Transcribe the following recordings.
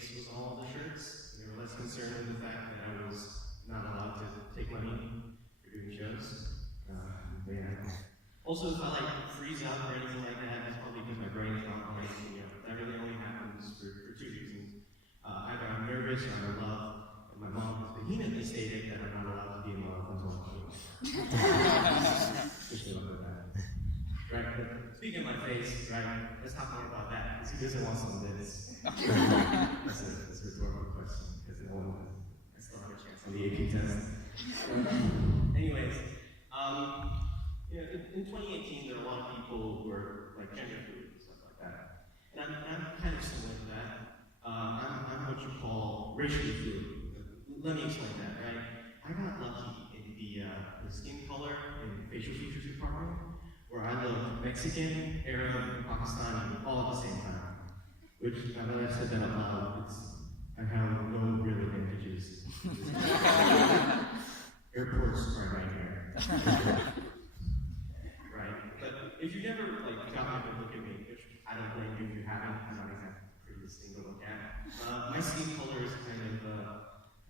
face was on all the shirts. They were less concerned with the fact that I was not allowed to take money for doing shows. Yeah. Also, if I freeze up or anything like that, it's probably because my brain's not working. That really only happens for two reasons. Either I'm nervous or I'm in love, and my mom has vehemently stated that I'm not allowed to be in love until I'm 21. Just a little bit of that. Right, but speaking of my face, right, let's talk more about that, because he doesn't want some of this. That's a rhetorical question, because no one has still have a chance on the AP test. Anyways, in 2018, there are a lot of people who are gender fluid and stuff like that. And I'm kind of similar to that. I'm what you call racially fluid. Let me explain that, right? I got lucky in the skin color and facial features department, where I look Mexican, Arab, and Pakistani all at the same time. Which, now that I've said that out loud, I have no real advantages. Airports are a nightmare. Right? But if you never got to look at me, which I don't blame you if you haven't, I'm not exactly pretty thing to look at. My skin color is kind of, how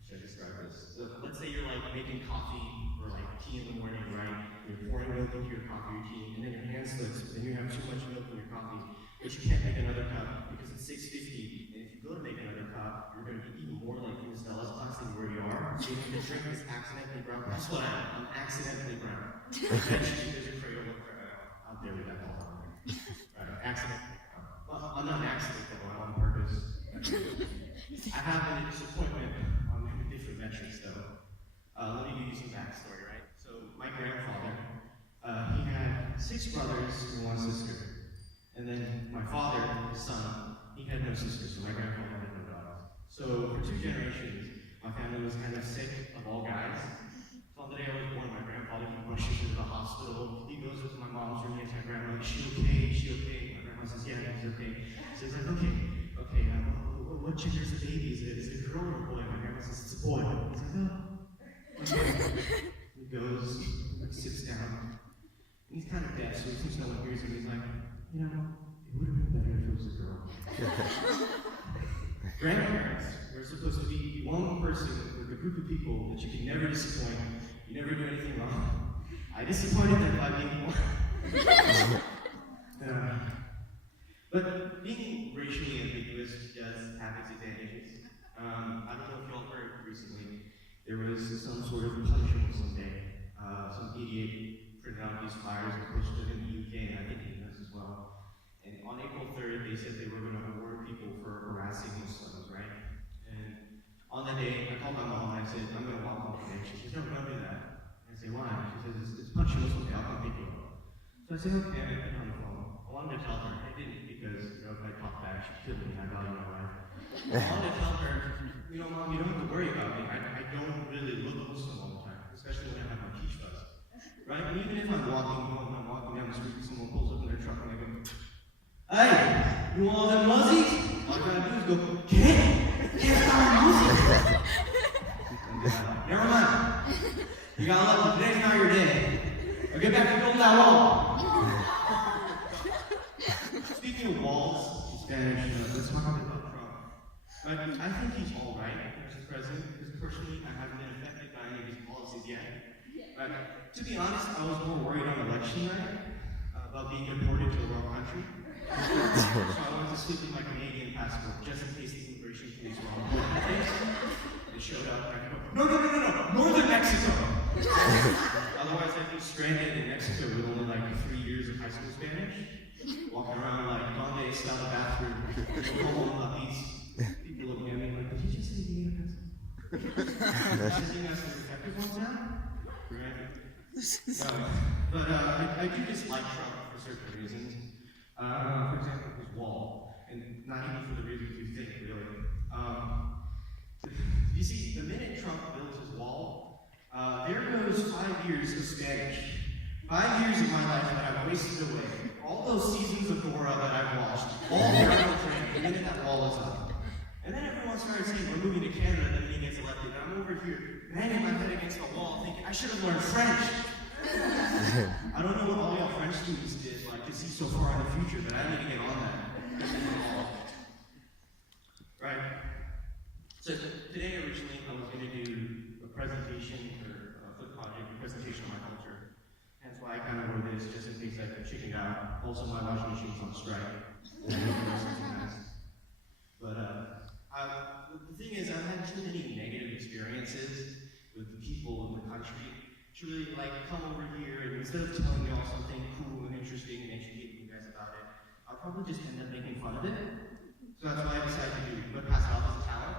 should I describe this? Let's say you're making coffee or tea in the morning, right? You're pouring milk into your coffee or tea, and then your hand slips, and you have too much milk in your coffee, but you can't make another cup because it's 6:50, and if you go to make another cup, you're going to be even more like in Stella's class than where you are. So the drink is accidentally brown. That's what I am. I'm accidentally brown. Eventually, there's a Crayola out there with that ball on there. Right, accidentally. Well, I'm not an accident, though. I'm on purpose. I have been a disappointment on different metrics, though. Let me give you some backstory, right? So, my grandfather, he had 6 brothers and 1 sister. And then my father, his son, he had no sisters, so my grandfather had no daughters. So, for 2 generations, my family was kind of sick of all guys. So, on the day I was born, my grandfather, he rushes into the hospital. He goes into my mom's room, he asks my grandma, is she okay? Is she okay? My grandma says, yeah, she's okay. So he's like, okay, what gender is the baby? Is it a girl or a boy? My grandma says, it's a boy. He's like, oh. He goes, sits down, and he's kind of deaf, so he thinks no one hears him. He's like, it would have been better if it was a girl. Grandparents were supposed to be one person with a group of people that you can never disappoint. You never do anything wrong. I disappointed them by being one. But being racially ambiguous does have its advantages. I don't know if y'all heard recently, there was some sort of punishable someday. Some idiot printed out these flyers and pushed them in the UK, and I think in the US as well. And on April 3rd, they said they were going to award people for harassing Muslims, right? And on that day, I called my mom and I said, I'm going to walk on the day. She says, no, don't do that. I say, why? She says, it's punishable someday, I'll come pick you up. So I said, okay, I put her on the phone. I wanted to tell her, I didn't because, if I talk back, she'd kill me, and I value my life. I wanted to tell her, Mom, you don't have to worry about me. I don't really look Muslim all the time, especially when I have my peach fuzz. Right? And even if I'm walking home, I'm walking down the street, and someone pulls up in their truck and they go, hey, you want all them muzzies? All I gotta do is go, can't find muzzies. Never mind. You got lucky. Today's not your day. Now get back to building that wall. Speaking of walls in Spanish, let's talk about Trump. I think he's all right as president, because personally, I haven't been affected by any of his policies yet. To be honest, I was more worried on election night about being deported to the wrong country. So I wanted to slip in my Canadian passport just in case the immigration police were on board with it. They showed up and I go, no, Northern Mexico! Otherwise, I'd be stranded in Mexico with only 3 years of high school Spanish, walking around donde está the bathroom, home puppies. People looking at me like, did you just say the sending us the detective ones now? No. But I do dislike Trump for certain reasons. For example, his wall, and not even for the reasons you think, really. You see, the minute Trump built his wall, there goes 5 years of Spanish. 5 years of my life that I've wasted away. All those seasons of Dora that I've watched, all the Ronald Train, the minute that wall is up. And then everyone started saying, we're moving to Canada, and then he gets elected. And I'm over here, banging my head against the wall, thinking, I should have learned French. I don't know what all y'all French students did, to see so far in the future, but I need to get on that. Right? So today, originally, I was going to do a presentation or a flip project, a presentation on my culture. Hence why I kind of wrote this, just in case I chickened out. Also, my washing machine's on strike. But the thing is, I've had too many negative experiences with the people in the country to really come over here and instead of telling y'all something cool and interesting and educating you guys about it, I'll probably just end up making fun of it. So that's why I decided to do it, but pass it off as a talent.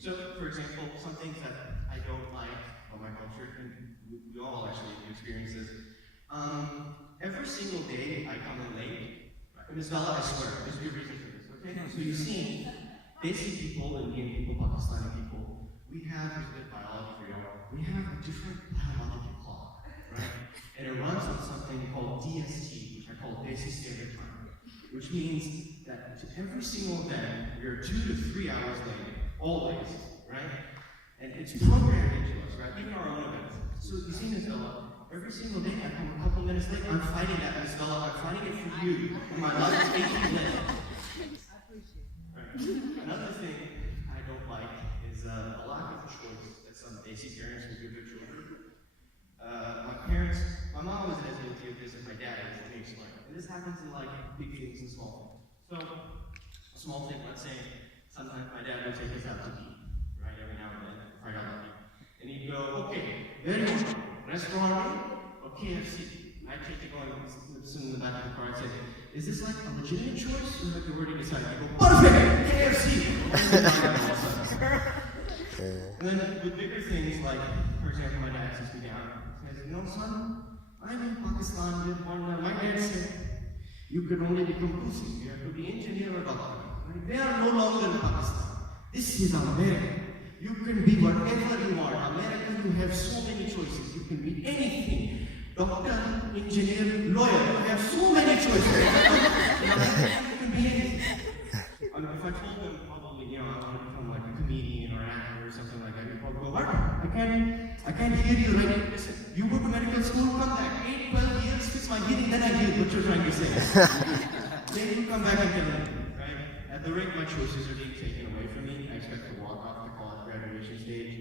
So, for example, some things that I don't like about my culture, and we all actually experience this. Every single day I come in late. Ms. Bella, I swear, there's a good reason for this, okay? So you see, Desi people, Indian people, Pakistani people, we have, here's a bit of biology for y'all, we have a different biological clock, right? And it runs on something called DST, which I call Desi Standard Time, which means that to every single event, we are 2 to 3 hours late, always, right? And it's programmed into us, right? Even our own events. So you see, Ms. Bella, every single day I come a couple minutes late, I'm fighting that, Ms. Bella, I'm fighting it for you, and my life is making you late. Right. Another thing I don't like is a lack of choice that some basic parents will give their children. My mom wasn't as guilty of this as my dad is, let me explain. And this happens in big things and small things. So, a small thing, let's say, sometimes my dad would take us out to eat, right, every now and then, if I got lucky. And he'd go, okay, very good. Restaurant or KFC? I take to go and sit in the back of the car and say, is this a legitimate choice? Or have you already decided? You go, perfect! KFC! And then with bigger things for example, my dad sits me down and says, son, I'm in Pakistan with my dad said, you could only become Pussy. You have to be engineer or doctor. They are no longer in Pakistan. This is America. You can be whatever you want. America, you have so many choices. You can be anything. Doctor, engineer, lawyer. You have so many choices. In America, you can be anything. If I told them probably, I want to become a comedian or an actor or something like that, you'd probably go, what? I can't hear you right. Listen, you go to medical school, come back. 8, 12 years, fix my hearing, then I hear what you're trying to say. Then you come back and tell me, right? At the rate my choices are being taken away from me, I expect to walk off the college graduation stage.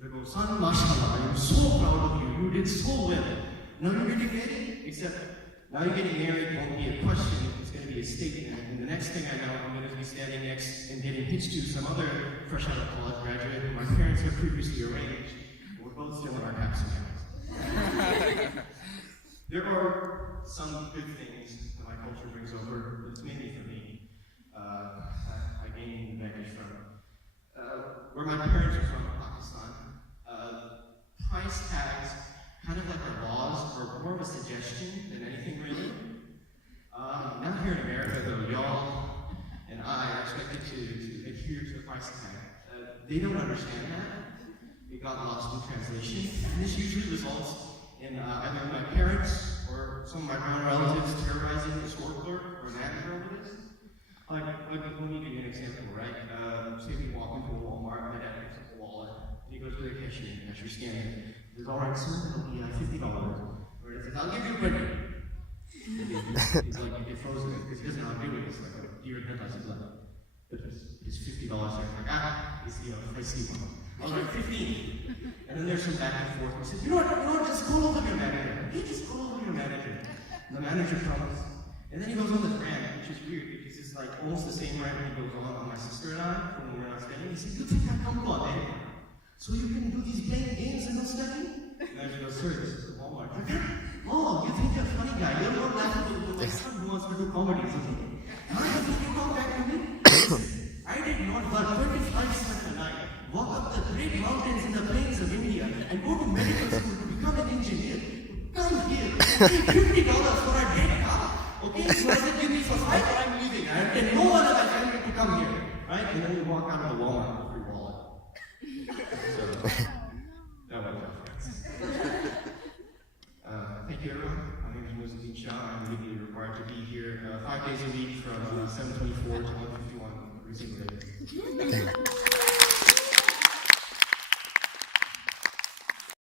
They go, son, mashallah, I'm so proud of you. You did so well. Now you're getting married, except now you're getting married won't be a question, it's going to be a statement. And the next thing I know, I'm going to be standing next and getting hitched to some other fresh out of college graduate who my parents have previously arranged. We're both still in our caps and gowns. There are some good things that my culture brings over, but it's mainly for me. I gained the baggage from where my parents are from, Pakistan. Price tags, kind of like our laws, are more of a suggestion than anything really. Now here in America, though, y'all and I are expected to adhere to the price tag. They don't understand that. It got lost in translation, and this usually results in either my parents or some of my brown relatives terrorizing the store clerk or manager over this. Let me give you an example, right? Say we walk into a Walmart, my dad picks up a wallet, and he goes to the cashier scanning. He says, all right, sir, it'll be $50. Or he says, I'll give you credit. He's like, you get frozen because he doesn't know how to do it. He's like, a deer in headlights. He's like, but it's $50 there. I'm like, it's, I see one. I was like, 15. And then there's some back and forth. He says, you know what, just call over your manager. He just call over your manager. And the manager comes. And then he goes on the rant, which is weird because it's almost the same rant he goes on my sister and I when we're not studying. He says, you think I come to America so you can do these playing games and not studying? And I just go, sir, this is Walmart. Oh, you think you're a funny guy. You're more laughable than my son who wants to do comedy or something. How do you think you come back to me? I did not work 25 cents a night, walk up the great mountains in the plains of India, and go to medical school to become an engineer. Come here, pay $50 for a dead car. Okay, so what does it give me for 5? I'm leaving. I have no one of my family to come here. Right? And then we walk out of the Walmart with a free wallet. So, that was our friends. Thank you, everyone. My name is Muzaddin Shah. I'm legally required to be here 5 days a week from 7:24 to 1:51 every single day.